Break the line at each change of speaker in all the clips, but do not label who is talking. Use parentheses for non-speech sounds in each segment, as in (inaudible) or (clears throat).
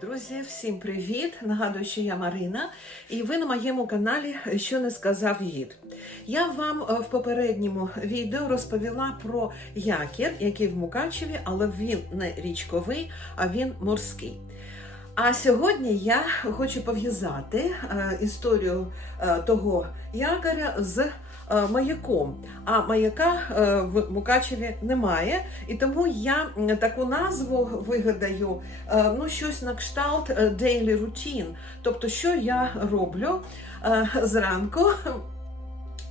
Друзі, всім привіт! Нагадую, що я Марина, і ви на моєму каналі Що не сказав гід. Я вам е, в попередньому відео розповіла про якір, який в Мукачеві, але він не річковий, а він морський. А сьогодні я хочу пов'язати е, історію е, того якоря з маяком. А маяка е, в Мукачеві немає, і тому я таку назву вигадаю, е, ну щось на кшталт е, daily routine. Тобто, що я роблю е, зранку.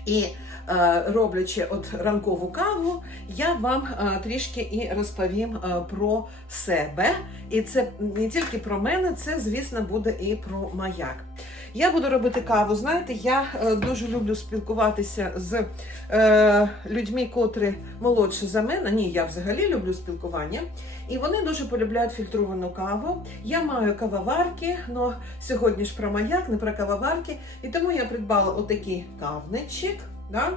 І е, роблячи от ранкову каву, я вам е, трішки і розповім е, про себе. І це не тільки про мене, це, звісно, буде і про маяк. Я буду робити каву. Знаєте, я дуже люблю спілкуватися з людьми, котрі молодші за мене. Ні, я взагалі люблю спілкування. І вони дуже полюбляють фільтровану каву. Я маю кавоварки, але сьогодні ж про маяк, не про кавоварки. І тому я придбала отакий кавничок. Да?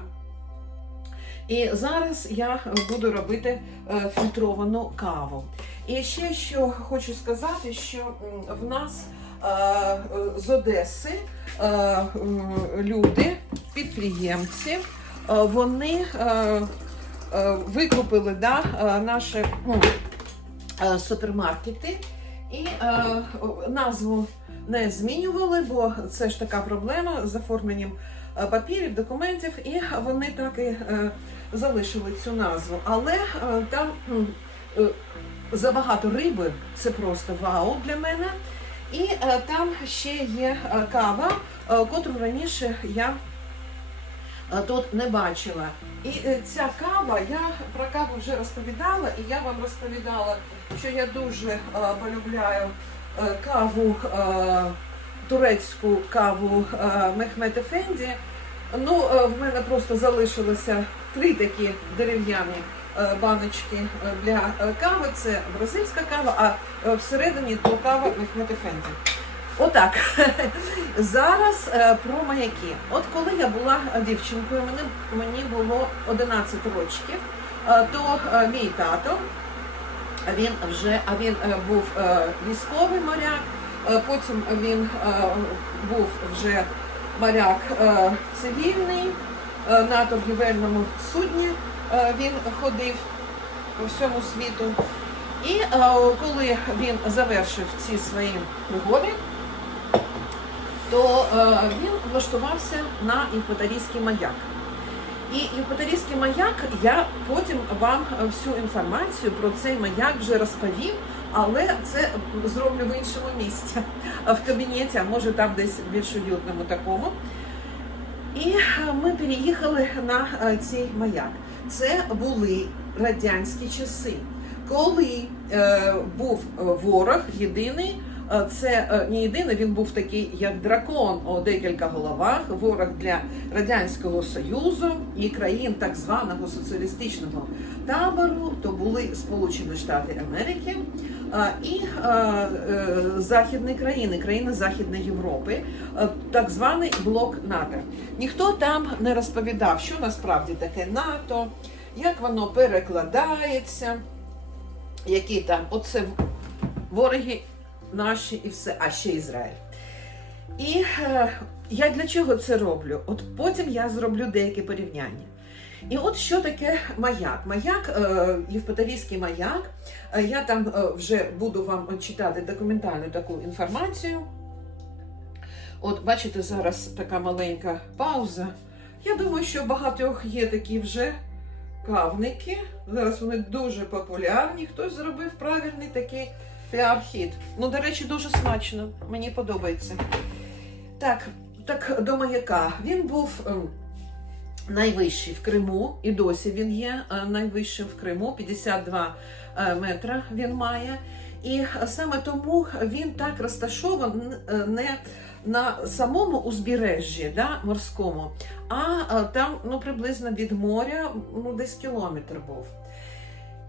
І зараз я буду робити е, фільтровану каву. І ще що хочу сказати, що в нас е, з Одеси е, люди, підприємці, вони викупили да, е, наші м, е, супермаркети і е, назву не змінювали, бо це ж така проблема з оформленням е, папірів, документів, і вони так і е, залишили цю назву. Але е, там е, забагато риби, це просто вау для мене. І е, там ще є е, кава, е, котру раніше я е, тут не бачила. І е, ця кава, я про каву вже розповідала, і я вам розповідала, що я дуже е, полюбляю е, каву, е, турецьку каву е, Мехмед Ефенді. Ну, е, в мене просто залишилося три такі дерев'яні е, баночки е, для е, кави. Це бразильська кава, а е, всередині то кава Мехмед Ефенді. Отак. (laughs) Зараз е, про маяки. От коли я була дівчинкою, мені, мені було 11 років, е, то е, мій тато, він вже а він був військовий моряк, потім він був вже моряк цивільний, на торгівельному судні він ходив по всьому світу. І коли він завершив ці свої пригоди, то е, він влаштувався на іпотарійський маяк. І іпотарійський маяк, я потім вам всю інформацію про цей маяк вже розповім, але це зроблю в іншому місці, (laughs) в кабінеті, а може там десь більш уютному такому. І е, ми переїхали на е, цей маяк. Це були радянські часи, коли е, був ворог єдиний. Е, Це е, не єдиний, він був такий, як дракон у декілька головах, ворог для Радянського Союзу і країн так званого соціалістичного табору, то були Сполучені Штати Америки е, і західні країни, країни Західної Європи, так званий блок НАТО. Ніхто там не розповідав, що насправді таке НАТО, як воно перекладається, які там оце вороги наші і все, а ще Ізраїль. І е, я для чого це роблю? От потім я зроблю деякі порівняння. І от що таке маяк? Маяк, е, Євпаторійський маяк. Е, я там е, вже буду вам читати документальну таку інформацію. От бачите, зараз така маленька пауза. Я думаю, що багатьох є такі вже кавники. Зараз вони дуже популярні. Хтось зробив правильний такий піар-хід. Ну, до речі, дуже смачно. Мені подобається. Так, так до маяка. Він був ем, найвищий в Криму, і досі він є е, найвищим в Криму. 52 е, метра він має. І саме тому він так розташований е, не на самому узбережжі да, морському, а там ну, приблизно від моря ну, десь кілометр був.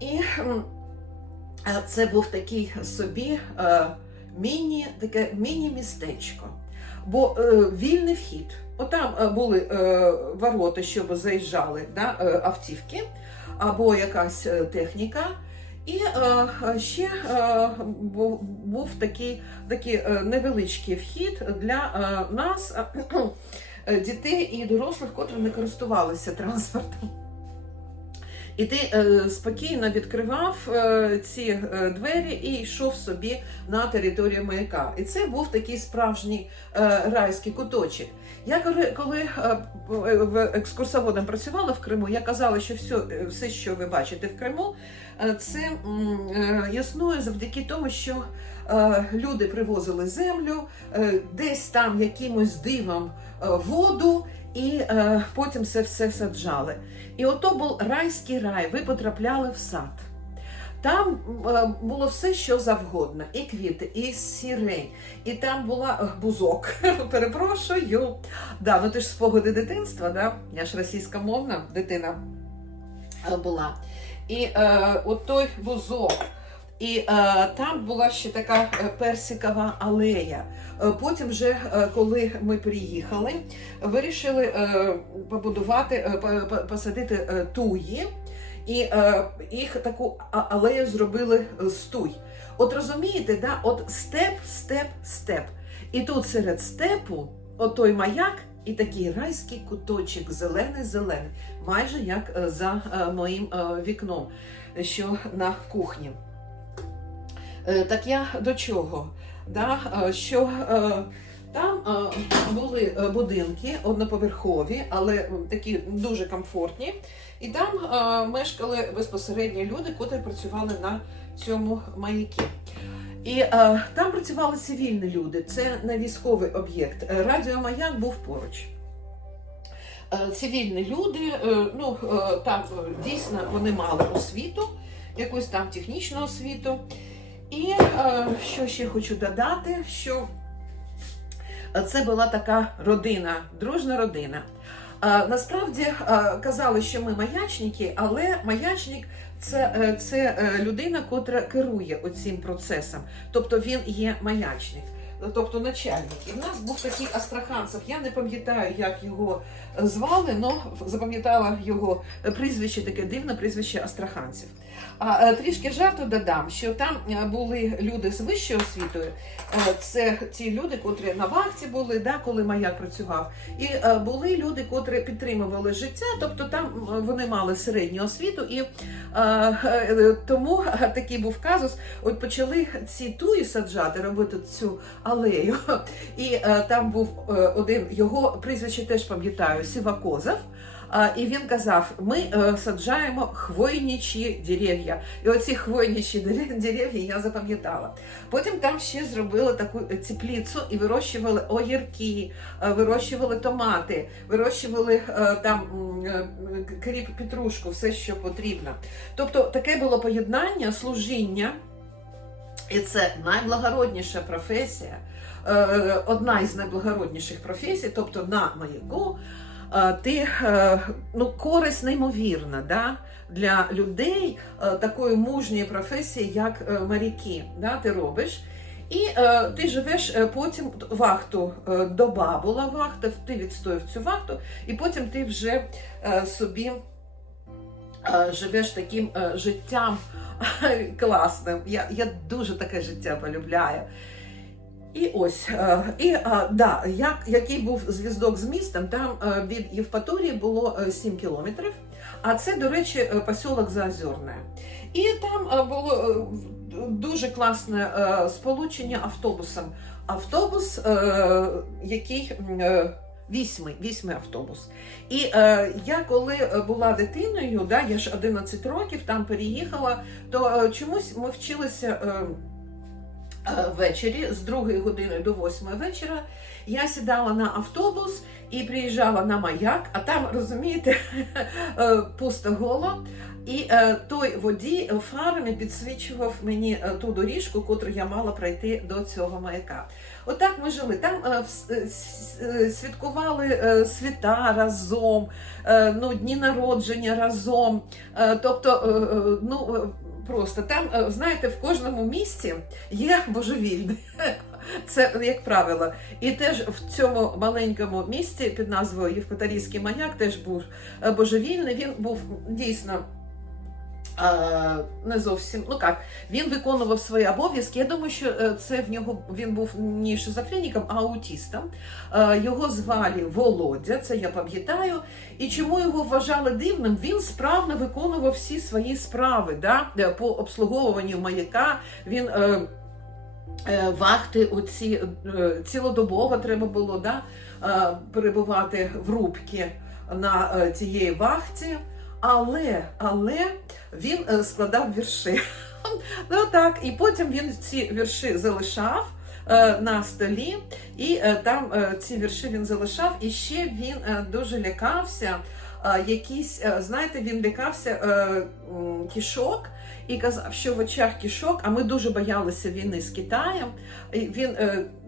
І це був такий собі е, міні, таке міні-містечко. Бо е, вільний вхід. Отам е, були ворота, щоб заїжджали да, автівки або якась техніка. І е, ще е, був, такий, такий невеличкий вхід для е, нас, дітей і дорослих, котрі не користувалися транспортом. І ти е, спокійно відкривав е, ці е, двері і йшов собі на територію маяка. І це був такий справжній е, райський куточок. Я коли, коли е, екскурсоводом працювала в Криму, я казала, що все, все, що ви бачите в Криму, е, це е, існує завдяки тому, що е, люди привозили землю, е, десь там якимось дивом е, воду, і е, потім це все саджали. І ото був райський рай, ви потрапляли в сад. Там е, було все, що завгодно: і квіти, і сірень, і там була е, бузок. (laughs) Перепрошую. Да, ну ти ж спогади дитинства, да? я ж російськомовна дитина е, була. І е, от той бузок. І е, там була ще така е, персикова алея. Е, Потім, вже е, коли ми приїхали, вирішили е, побудувати, по- по- посадити туї, і е, їх таку алею зробили з туй. От розумієте, да? от степ, степ, степ. І тут серед степу, отой маяк, і такий райський куточок, зелений-зелений, майже як за моїм вікном, що на кухні. Е, Так я до чого? Да? е, Що е, там були будинки одноповерхові, але такі дуже комфортні. І там мешкали безпосередньо люди, котрі працювали на цьому маякі. І е, там працювали цивільні люди, це не військовий об'єкт. Радіомаяк був поруч. Е, Цивільні люди, е, ну е, там дійсно вони мали освіту, якусь там технічну освіту. І е, що ще хочу додати, що це була така родина, дружна родина. Е, насправді е, казали, що ми маячники, але маячник це, е, це е, людина, котра керує оцим процесом. Тобто він є маячник, тобто начальник. І в нас був такий астраханцев. Я не пам'ятаю, як його е, звали, але запам'ятала його прізвище, таке дивне прізвище астраханців. Е, трішки жарту додам, що там е, були люди з вищою освітою. Е, Це ті люди, котрі на вахті були, да, коли маяк працював. І були люди, котрі підтримували життя, тобто там вони мали середню освіту, і тому такий був казус. От почали ці туї саджати, робити цю алею. І там був один його прізвище теж пам'ятаю, Сівакозов. І він казав: ми е, саджаємо хвойничі дерев'я. І оці хвойничі дерев'я я запам'ятала. Потім там ще зробили таку теплицю і вирощували огірки, е, вирощували томати, вирощували е, там кріп, петрушку, все, що потрібно. Тобто таке було поєднання служіння, і це найблагородніша професія, одна із найблагородніших професій, тобто на маяку. Е, Ти е, ну, користь неймовірна да? для людей е, такої мужньої професії, як моряки. Да? Ти робиш. І е, ти живеш потім вахту, доба була вахта, ти відстояв цю вахту, і потім ти вже е, собі е, живеш таким е, життям (laughs) класним. Я, я дуже таке життя полюбляю. І ось, е, і е, да, як, який був зв'язок з містом, там е, від Євпаторії було е, 7 кілометрів, а це, до речі, посілок Заозерне. І там було дуже класне сполучення автобусом. Автобус, який вісьмий, вісьмий автобус. І е, я коли була дитиною, да, я ж 11 років там переїхала, то е, чомусь ми вчилися. Е, Ввечері з 2 години до 8 вечора я сідала на автобус і приїжджала на маяк, а там, розумієте, (laughs) е, пусто голо. І е, той водій фарами підсвічував мені е, ту доріжку, котру я мала пройти до цього маяка. Отак ми жили. Там е, е, е, святкували е, свята разом, е, ну, дні народження разом. Е, тобто, е, е, ну. Просто там, е, знаєте, в кожному місці є божевільний. (laughs) Це як правило. І теж в цьому маленькому місті під назвою Євпатарійський маяк теж був е, божевільний. Він був дійсно не зовсім, ну як, він виконував свої обов'язки. Я думаю, що е, це в нього він був не шизофреніком, а аутістом. Е, Його звали Володя, це я пам'ятаю. І чому його вважали дивним? Він справно виконував всі свої справи да? по обслуговуванню маяка. Він е, вахти оці цілодобово треба було да? перебувати в рубці на цієї вахті. Але, але він е, складав вірші. (laughs) Ну так, і потім він ці вірші залишав е, на столі, і е, там ці вірші він залишав. І ще він дуже лякався. Якісь, знаєте, він лякався кішок і казав, що в очах кішок, а ми дуже боялися війни з Китаєм. Він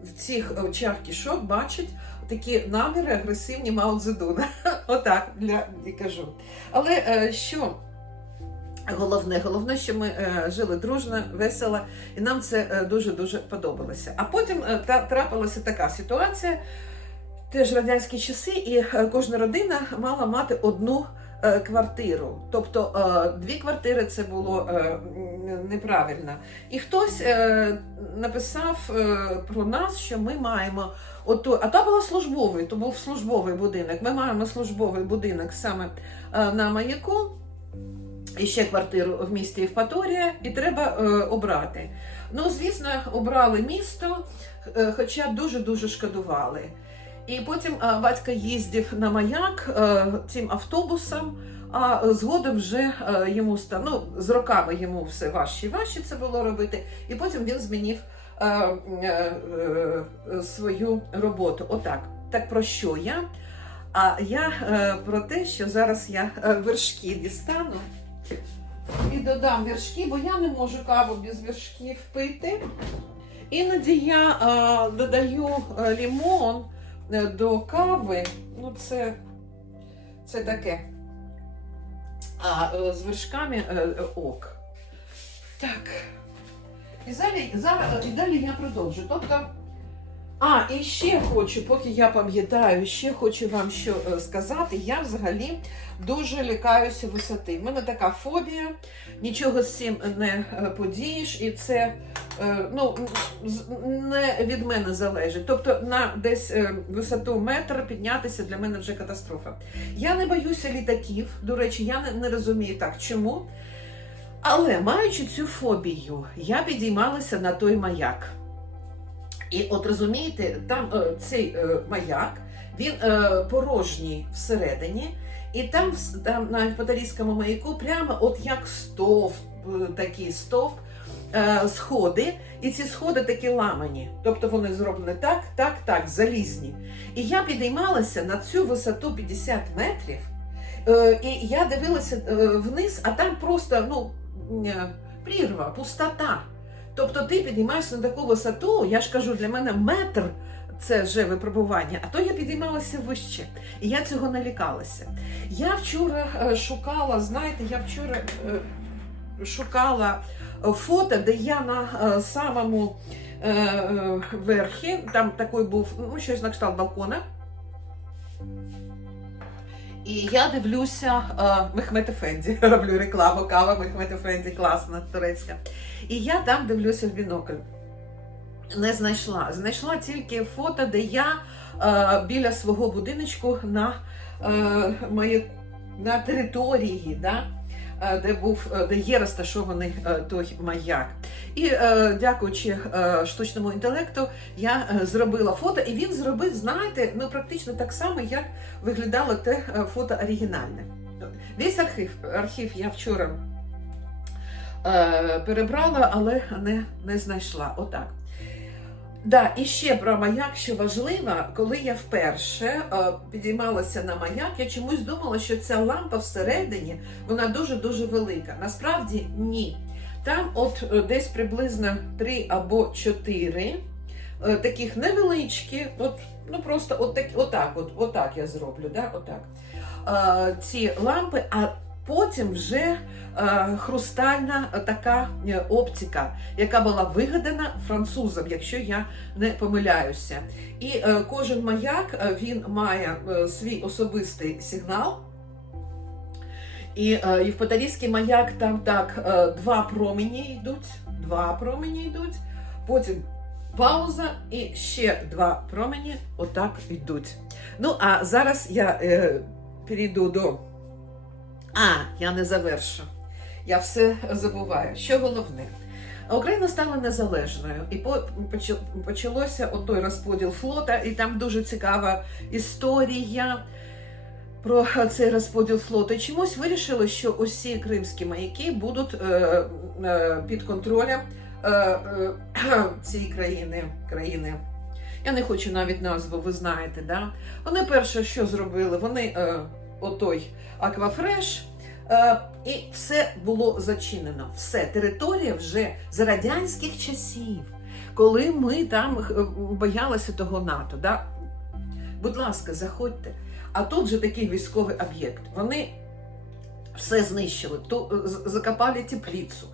в цих очах кішок бачить такі наміри агресивні Мао Цзедуна. (laughs) Отак для і кажу. Але е, що головне, головне, що ми е, жили дружно, весело, і нам це е, дуже-дуже подобалося. А потім е, та, трапилася така ситуація, теж радянські часи, і е, кожна родина мала мати одну. е, Квартиру, тобто е, дві квартири це було е, неправильно. І хтось е, написав е, про нас, що ми маємо ото, а то була службовий, то був службовий будинок. Ми маємо службовий будинок саме е, на маяку. І ще квартиру в місті Євпаторія, і треба е, обрати. Ну, звісно, обрали місто, е, хоча дуже-дуже шкодували. І потім е, батько їздив на маяк е, цим автобусом, а згодом вже е, йому ста- ну, з роками йому все важче і важче це було робити. І потім він змінив свою роботу. Отак. Так про що я? А я е, про те, що зараз я е, вершки дістану і додам вершки, бо я не можу каву без вершків пити. Іноді я е, додаю е, лімон е, до кави. Ну, це, це таке. А е, з вершками е, е, ок. Так. І далі, зараз, і далі я продовжу. Тобто, а, і ще хочу, поки я пам'ятаю, ще хочу вам що е, сказати. Я взагалі дуже лякаюся висоти. В мене така фобія, нічого з цим не е, подієш, і це е, ну, не від мене залежить. Тобто на десь висоту метр піднятися для мене вже катастрофа. Я не боюся літаків. До речі, я не розумію так, чому. Але маючи цю фобію, я підіймалася на той маяк. І от розумієте, там е, цей е, маяк, він е, порожній всередині, і там, там на Євпаторійському маяку прямо от як стовп, е, такий стовп, е, сходи, і ці сходи такі ламані. Тобто вони зроблені так, так, так, залізні. І я підіймалася на цю висоту 50 метрів, е, і я дивилася вниз, а там просто ну, прірва, пустота. Тобто ти піднімаєшся на таку висоту, я ж кажу, для мене метр це вже випробування, а то я підіймалася вище. І я цього не лякалася. Я вчора е, шукала, знаєте, я вчора е, шукала фото, де я на е, самому верхі, там такий був, ну, щось на кшталт балкона. І я дивлюся е, Мехмед Ефенді, (laughs) роблю рекламу, кава Мехмед Ефенді, класна турецька. І я там дивлюся в бінокль. Не знайшла. Знайшла тільки фото, де я е, біля свого будиночку на, е, моє, на території, да? Е, де, був, е, де є розташований е, той маяк. І дякуючи штучному інтелекту, я зробила фото, і він зробив, знаєте, ну практично так само, як виглядало те фото оригінальне. Весь архів, архів я вчора перебрала, але не, не знайшла. Отак. Да, і ще про маяк, що важливо, коли я вперше е, підіймалася на маяк, я чомусь думала, що ця лампа всередині вона дуже-дуже велика. Насправді ні. Там от е, десь приблизно 3 або 4 е, таких невеличкі, от, ну просто от так, отак, от, отак я зроблю, да, отак. Ці лампи, а потім вже е, хрустальна така е, оптика, яка була вигадана французом, якщо я не помиляюся. І е, кожен маяк він має свій особистий сигнал. І е, Євпаторійський маяк там так два промені йдуть, два промені йдуть, потім пауза і ще два промені отак йдуть. Ну, а зараз я перейду до. А, я не завершу. Я все забуваю. Що головне? Україна стала незалежною, і почалося отой розподіл флота, і там дуже цікава історія про цей розподіл флоту. Чомусь вирішили, що усі кримські маяки будуть е, е, під контролем е, е, (clears throat) цієї країни. країни. Я не хочу навіть назву, ви знаєте, да? Вони перше, що зробили? Вони е, отой Аквафреш. Е, і все було зачинено. Все, територія вже з радянських часів, коли ми там е, боялися того НАТО. Да? Будь ласка, заходьте. А тут же такий військовий об'єкт. Вони все знищили, то е, закопали теплицю.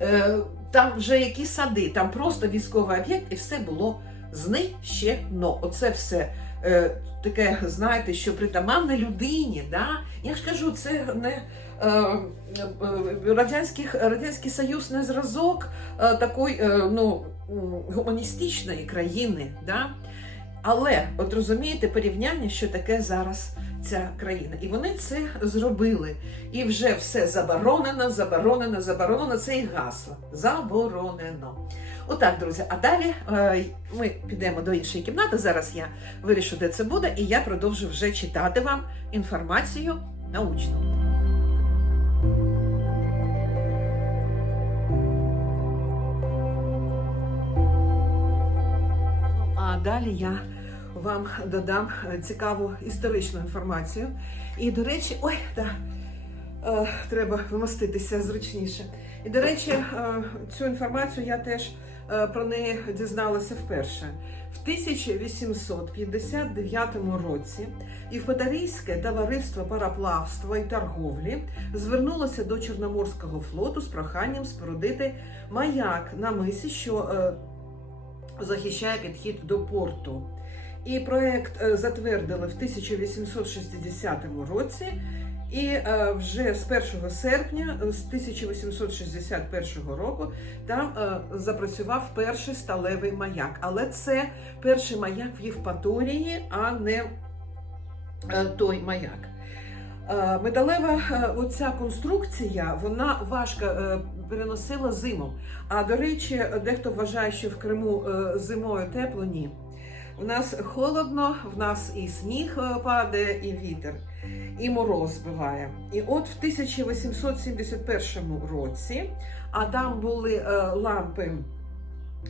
Е, Там вже які сади, там просто військовий об'єкт, і все було знищено. Оце все е, таке, знаєте, що притаманне людині. Да? Я ж кажу, це не е, е, радянських, Радянський Союз не зразок такої ну, гуманістичної країни. Да? Але от розумієте порівняння, що таке зараз ця країна. І вони це зробили. І вже все заборонено, заборонено, заборонено. Це і гасло. Заборонено. Отак, друзі. А далі е, ми підемо до іншої кімнати. Зараз я вирішу, де це буде, і я продовжу вже читати вам інформацію научну. Ну, А далі я вам додам е, цікаву історичну інформацію. І, до речі, ой, так, е, треба вимоститися зручніше. І, до речі, е, цю інформацію я теж про неї дізналася вперше. В 1859 році Євпаторійське товариство параплавства і торговлі звернулося до Чорноморського флоту з проханням спорудити маяк на мисі, що захищає підхід до порту. І проект е, затвердили в 1860 році, і е, вже з 1 серпня е, з 1861 року там запрацював перший сталевий маяк. Але це перший маяк в Євпаторії, а не той маяк. Металева е, оця конструкція вона важко переносила зиму. А до речі, дехто вважає, що в Криму зимою тепло. Ні. У нас холодно, в нас і сніг е, падає, і вітер, і мороз буває. І от в 1871 році, а там були е, лампи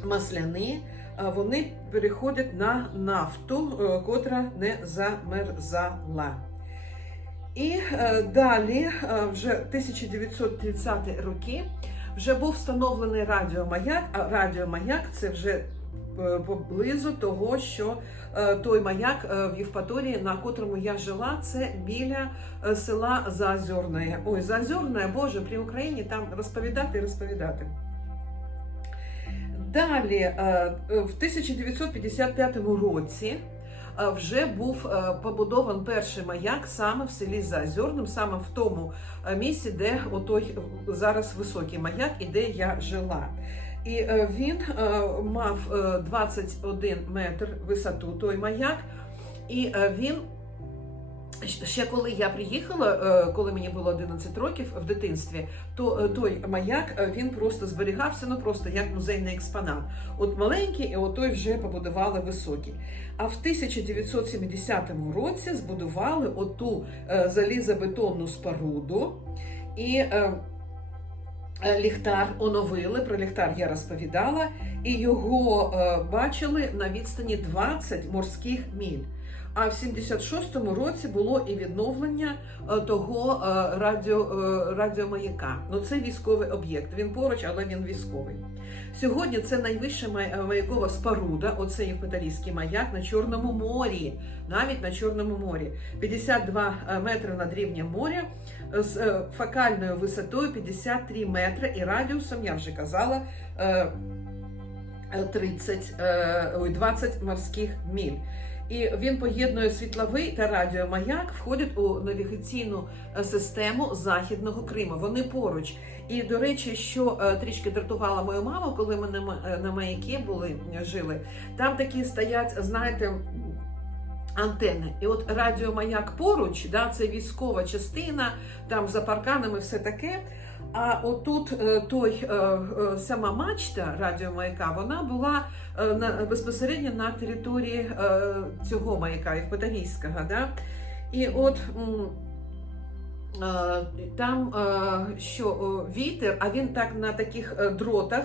масляні, е, вони переходять на нафту, котра не замерзала. І далі, вже 1930 роки, вже був встановлений радіомаяк, а радіомаяк це вже поблизу того, що е, той маяк е, в Євпаторії, на котрому я жила, це біля е, села Заозерне. Ой, Заозерне, Боже, при Україні там розповідати і розповідати. Далі, е, е, в 1955 році е, вже був е, побудований перший маяк саме в селі Заозерним, саме в тому е, місці, де отой е, зараз високий маяк і де я жила. І е, він е, мав е, 21 метр висоту той маяк, і е, він. Ще коли я приїхала, е, коли мені було 11 років в дитинстві, то е, той маяк е, він просто зберігався, ну просто як музейний експонат. От маленький, і отой вже побудували високий. А в 1970 році збудували оту е, залізобетонну споруду і е, е, ліхтар оновили. Про ліхтар я розповідала, і його е, бачили на відстані 20 морських міль. А в 76-му році було і відновлення е, того е, радіо, е, радіомаяка. Ну це військовий об'єкт. Він поруч, але він військовий. Сьогодні це найвища маякова споруда, оцей Євпаторійський маяк на Чорному морі, навіть на Чорному морі. 52 метри над рівнем моря з фокальною висотою 53 метри і радіусом, я вже казала, е, е, 30, е, 20 морських міль. І він поєднує світловий та радіомаяк, входять у навігаційну е, систему Західного Криму. Вони поруч. І до речі, що е, трішки дратувала мою маму, коли ми на, е, на маякі були жили. Там такі стоять, знаєте. Антени, і от радіомаяк поруч, да, це військова частина, там за парканами все таке. А отут той сама мачта радіомаяка, вона була на, безпосередньо на території е, цього маяка, Євпаторійського. Да? І от е, там е, що вітер, а він так на таких е, дротах.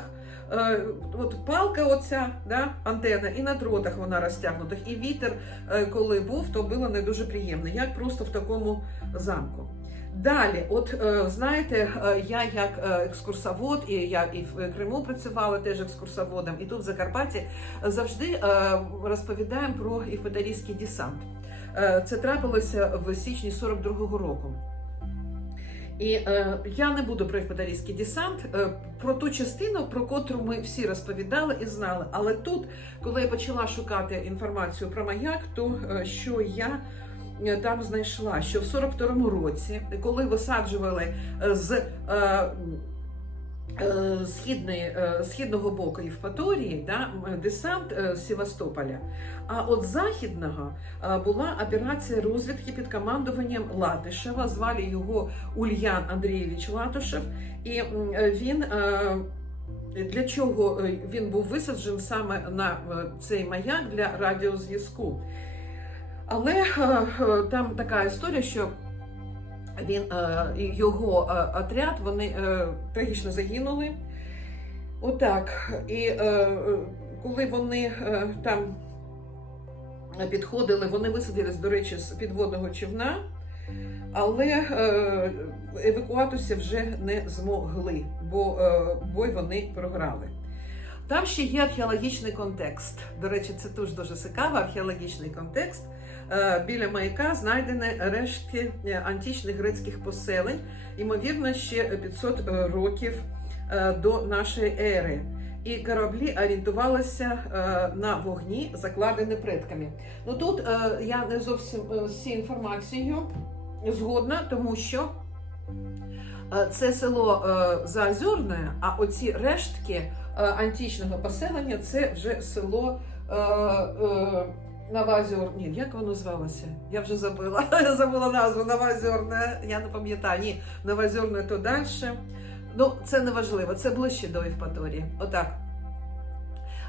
е, От палка, оця да, антена, і на дротах вона розтягнута. І вітер, е, коли був, то було не дуже приємно, як просто в такому замку. Далі, от е, знаєте, е, я як е, екскурсовод, і я і в Криму працювала теж екскурсоводом, і тут в Закарпатті завжди розповідаємо про Євпаторійський десант. Це трапилося в січні 42-го року. І е, я не буду про Євпаторійський десант, е, про ту частину, про котру ми всі розповідали і знали. Але тут, коли я почала шукати інформацію про маяк, то е, що я там знайшла, що в 42-му році, коли висаджували е, з е, е, східної, е, східного боку Євпаторії, да, десант е, Севастополя. А от західного е, була операція розвідки під командуванням Латишева. Звали його Ульян Андрійович Латишев, і е, він. е, Для чого е, він був висаджений саме на е, цей маяк для радіозв'язку? Але е, е, там така історія, що він е, і його отряд вони трагічно загинули. Отак. І коли вони там підходили, вони висадились, до речі, з підводного човна, але евакуатися вже не змогли, бо бой вони програли. Там ще є археологічний контекст. До речі, це теж дуже цікавий археологічний контекст. Е, Біля маяка знайдені рештки е, античних грецьких поселень, ймовірно, ще 500 е, років до нашої ери. І кораблі орієнтувалися на вогні, закладені предками. Ну тут я не зовсім цією інформацією згодна, тому що це село Заозерне, а оці рештки античного поселення це вже село. Новоозер... Ні, як воно звалося? Я вже забула. (laughs) Я забула назву Новоозерне. Я не пам'ятаю. Ні, Новоозерне то далі. Ну, це не важливо, це ближче до Євпаторії. Отак.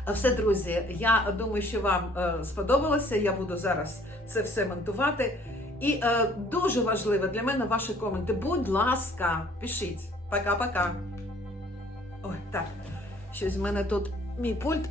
А Все, друзі, я думаю, що вам е, сподобалося. Я буду зараз це все монтувати. І е, дуже важливо для мене ваші коменти. Будь ласка, пишіть. Пока-пока. Ой, так. Щось в мене тут мій пульт